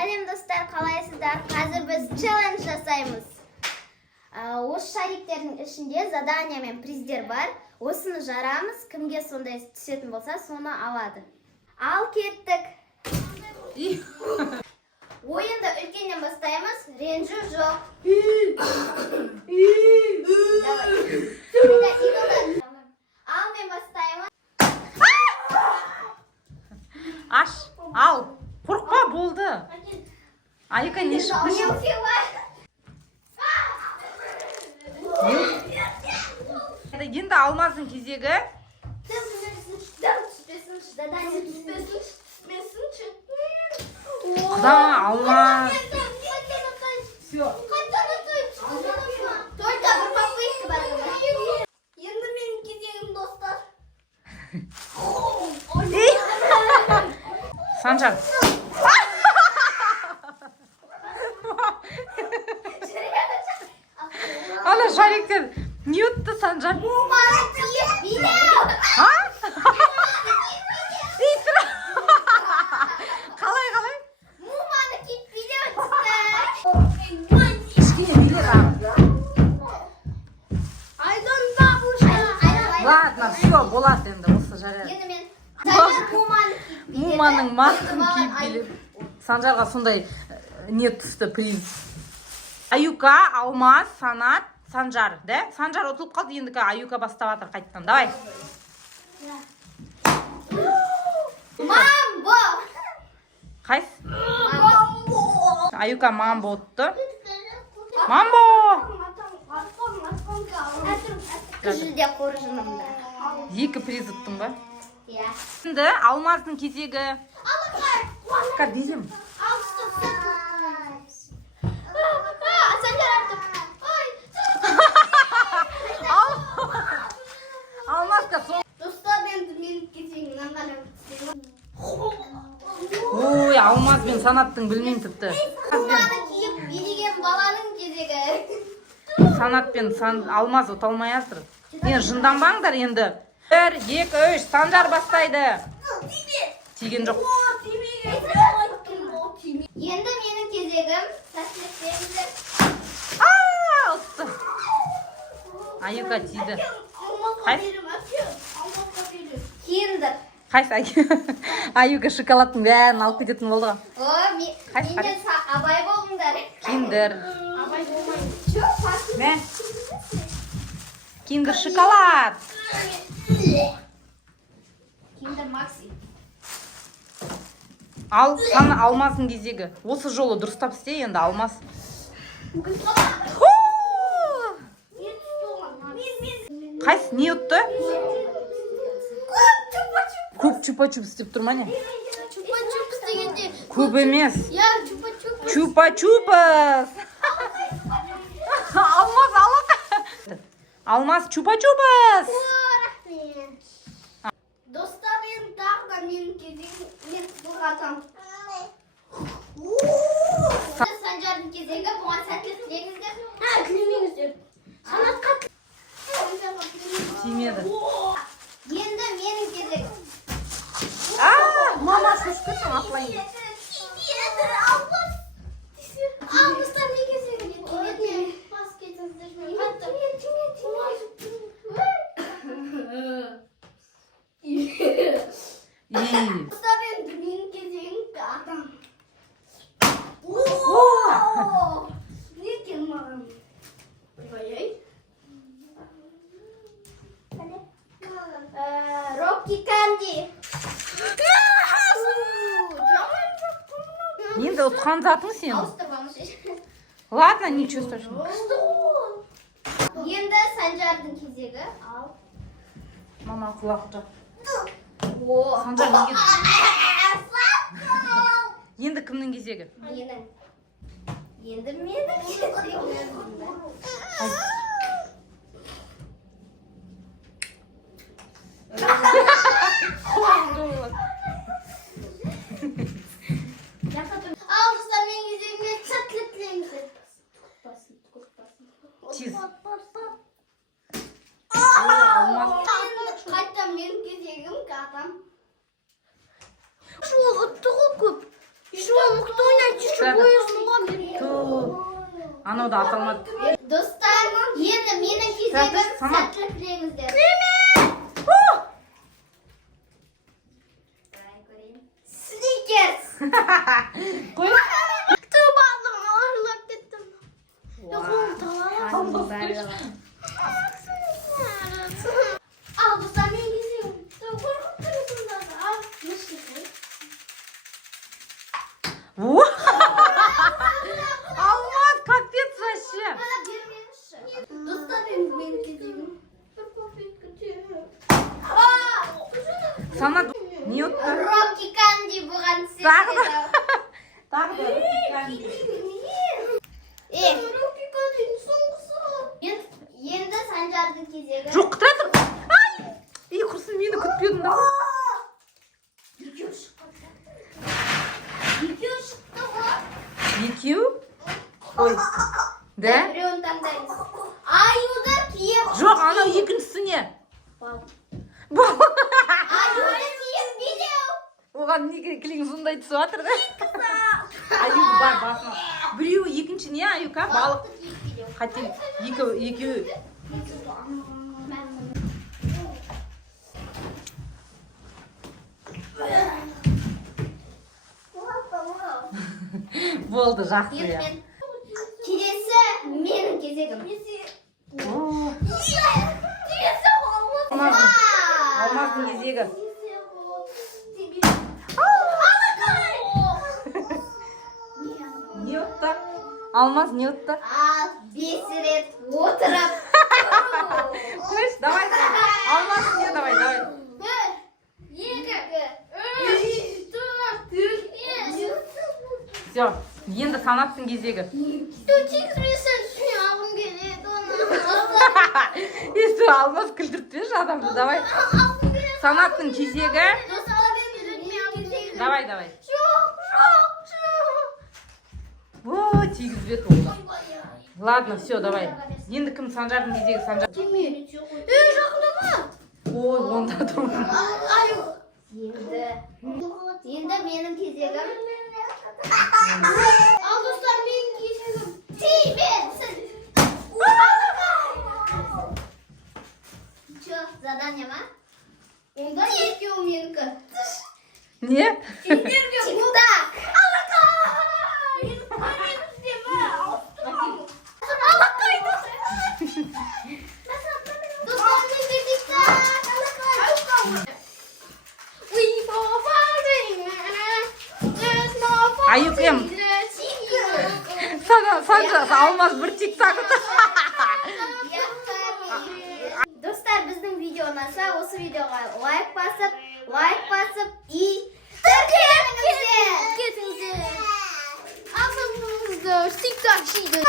Сәлем достар, қалайсыздар? Қазір біз челлендж жасаймыз. Осы шариктердің ішінде задания мен приздер бар. Осыны жарамыз, кімге сондай түсетін болса, соны алады. Ал кеттік. Ойынды үлкеннен бастаймыз, ренжу жоқ. Ал мен бастаймын. Аш, ал. Қорқпа, болды. Айка не шықпышы? Енді алмаздың кезегі. Құда, алмаз. Енді менің кезегім, достар. Санжар. Ана шариктер не өтті, Санжар? А? Қалай? Муманы киіп билеп өтті. Кішкене билер ағым. Айдан бабуша. Ладно, все, болады енді, осы жария. Енді мен Санжар муманы киіп биледі. Муманың маскын киіп билеп. Санжарға сондай не түсті, приз. Аюка, Алмаз, Санат, Санжар, да? Санжар ұтылып қалды, ендікі Аюка бастап атыр қайттан. Давай. Мамбо. Қайс? Мамбо. Аюка мамбо ұтты. Мамбо! Жүлде қоржынымда. Екі приз ұттың ба? Иә. Енді Алмаздың кезегі. Қар дейзем. Алмазға соң. Достар, енді менің кезегімнен ғана. Ой, Алмаз бен Санаттың білмейм тіпті. Муманы киіп билеген баланың кезегі. Санат пен Алмаз ұта алмай жатыр. Енді жынданбаңдар енді. 1, 2, 3, Санжар бастайды. Тиген жоқ. Енді менің кезегім. Сәттіліктеріңіздер. Ұтты. Аюка тиді. Қайс? Киндер. Қайс Аюка шоколадтың бәрін алып кететін болды ғой. Менен абай болыңдар. Киндер. Абай болмай. Мә. Киндер шоколад. Киндер Макси. Ал, Алмаздың кезегі. Осы жолы дұрыстап істе енді, Алмаз. Қайс, не ұтты? Көп чупа-чупс деп тұрма не? Чупа-чупс дегенде. Көп емес. Я, чупа-чупс. Чупа-чупас. Алмаз алып. Алмаз чупа-чупас. Достар, мен тағы да менің кезегім. Мен бұғатам. Санжардың кезегі, бұған сәттілік тілеңіздер. Күлмеңіздер. Санатқа Тимеді. енді менің кезегім. Мама шошқысын аплайын. Алмастар не кезегі? Бас кетіңіздер. Достар, енді менің кезегім адам. Не екен маған? Ой-ой. Рокки Канди. Енді ұтқан затың сен. Ауыстырмамыз. Ладно, ничего страшного. Енді Санжардың кезегі. Ал. Мама құлақ жақ. О. Санжар неге? Енді кімнің кезегі? Менің. Енді менің кезегім. Алдыстар мен кезегіме сәттілік тілеңіздер. Тиз. Қайта менің кезегім катам. Шо, ұтты ғой көп. Еще мықты ойнайды, Анау да аталмады. Достар, енді менің кезегім Самат. сәттілік тілеңіздер. Сникерс. Қой. Тубаның ауырлап кеттім. Ал, достар, менің кезегім. Қорқып тұрсыңдар. Ал, мешкетай. Алмаз, капец вообще. Бана бермеңізші. Достар, енді менің кезегім. Бір кофетка тегі. Санат не отты? Рокки Канди бұған Тағы да. секілді. Тағы да. Рокки Кандидің соңғысы. Енді Санжардың кезегі. Жоқ, қытыра тұр. Ай! Ей, құрсын мені күтпедің да. Екеу шықты ғой. Екеу? Ой. Да? Біреуін таңдаймыз. Аюдар киіп. Жоқ, анау екіншісі не? Бал. Бал. Аюдар киіп билеу. Оған неге кілең сондай түсіп жатыр да? Аю бар басына. Біреуі екінші не аюка? Балық. Хотел екеуі. Болды, жақсы я. Келесі менің кезегім. Келесі Алмаздың кезегі. Не отты? Алмаз не отты? Ал, 5 рет отырып. Қойш, давай. Алмаз не, давай. 1, 2, 3, 4, 5. Все, енді санаттың кезегі. Алғым келеді оны. Есі Алмаз күлдіртпеші адамды, давай. Санаттың кезегі. Давай. О, тигізбет олды. Ладно, все, давай. Енді кім Санжардың кезегі Санжар? Жақындама. Ой, онда тұрмын. Енді менің кезегім. Ал, достар, менің кезегім. Тибетсін. Че, задание ма? Онда екеу менікі. Не? Тик-так. Аюк ем. Санжар, Алмаз бір тик-так. Достар, біздің видео ұнаса, осы видеоға лайк басып и тіркеліңіздер. Кетіңіздер. Ағзыңызды тик-так жейді.